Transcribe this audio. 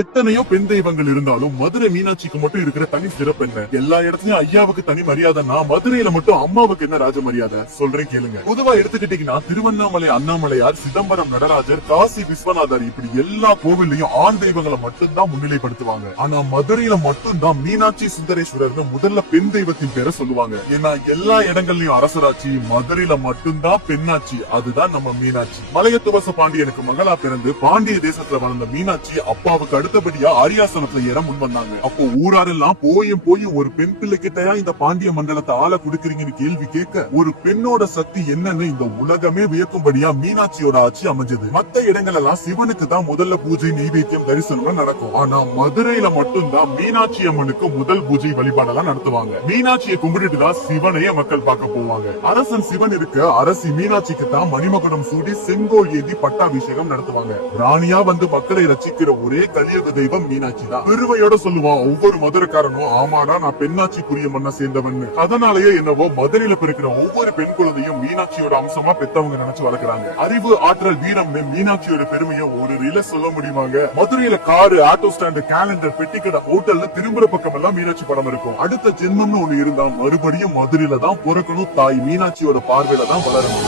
எத்தனையோ பெண் தெய்வங்கள் இருந்தாலும் மதுரை மீனாட்சிக்கு மட்டும் இருக்கிற தனி சிறப்பு என்ன? எல்லா இடத்துலயும் ஐயாவுக்கு தனி மரியாதைன்னா மதுரையில மட்டும் அம்மாவுக்கு என்ன ராஜ மரியாதை சொல்றேன் கேளுங்க. பொதுவா எடுத்துக்கிட்டீங்கன்னா திருவண்ணாமலை அண்ணாமலையார், சிதம்பரம் நடராஜர், காசி விஸ்வநாதர் இப்படி எல்லா கோவில்லையும் ஆண் தெய்வங்களை மட்டும்தான் முன்னிலைப்படுத்துவாங்க. ஆனா மதுரையில மட்டும்தான் மீனாட்சி சுந்தரேஸ்வரர்னு முதல்ல பெண் தெய்வத்தின் பேரை சொல்லுவாங்க. ஏன்னா எல்லா இடங்கள்லயும் அரசராட்சி, மதுரையில மட்டும்தான் பெண்ணாட்சி. அதுதான் நம்ம மீனாட்சி. மலையத்துவச பாண்டியனுக்கு மகளா பிறந்து பாண்டிய தேசத்துல வளர்ந்த மீனாட்சி அப்பாவுக்கு அடுத்தபடியா அரியாசனத்துல ஏற முன் வந்தாங்க. அப்போ ஊராரெல்லாம் போய் ஒரு பெண் பிள்ளை கிட்டயா இந்த பாண்டிய மண்டலத்தை ஆள குடுக்கறீங்கன்னு கேள்வி கேட்க ஒரு பெண்ணோட சக்தி என்னன்னு இந்த உலகமே வியக்கும்படியா மீனாட்சியோட ஆட்சி அமைஞ்சது. மத்த இடங்கள் எல்லாம் சிவனுக்கு தான் முதல்ல பூஜை, நெய்வேத்தியம், தரிசனம் நடக்கும். ஆனா மதுரையில மட்டும்தான் மீனாட்சி அம்மனுக்கு முதல் பூஜை வழிபாடெல்லாம் நடத்துவாங்க. மீனாட்சியை கும்பிட்டுட்டு தான் சிவனைய மக்கள் பார்க்க போவாங்க. அரசன் சிவன் இருக்க அரசி மீனாட்சிக்கு தான் மணிமகுடம் சூடி செங்கோல் ஏந்தி பட்டாபிஷேகம் நடத்துவாங்க. ராணியா வந்து மக்களை ரசிக்கிற ஒரே கலியுக தெய்வம் மீனாட்சி தான். பெருமையோட சொல்லுவான் ஒவ்வொரு மதுரைக்காரனும், ஆமாடா நான் பெண்ணாட்சிக்குரிய மண்ணை சேர்ந்தவன். அதனாலேயே என்னவோ மதுரையில பிறக்கிற ஒவ்வொரு பெண் குழந்தையும் மீனாட்சியோட அம்சமா பெத்தவங்க நினைச்சு வளர்க்கறாங்க. அறிவு, ஆற்றல், வீரம்னு மீனாட்சியோட பெருமையை ஒரு ரீல சொல்ல முடியுமாங்க? மதுரையில காரு, ஆட்டோ ஸ்டாண்ட், கேலண்டர், பெட்டிக்கடை, ஹோட்டல்ல திரும்புற பக்கம் எல்லாம் மீனாட்சி படம் இருக்கும். அடுத்த ஜென்மம்னு ஒண்ணு இருந்தா மறுபடியும் மதுரையில தான் பிறக்கணும். தாய் மீனாட்சியோட பார்வையில தான் வளரணும்.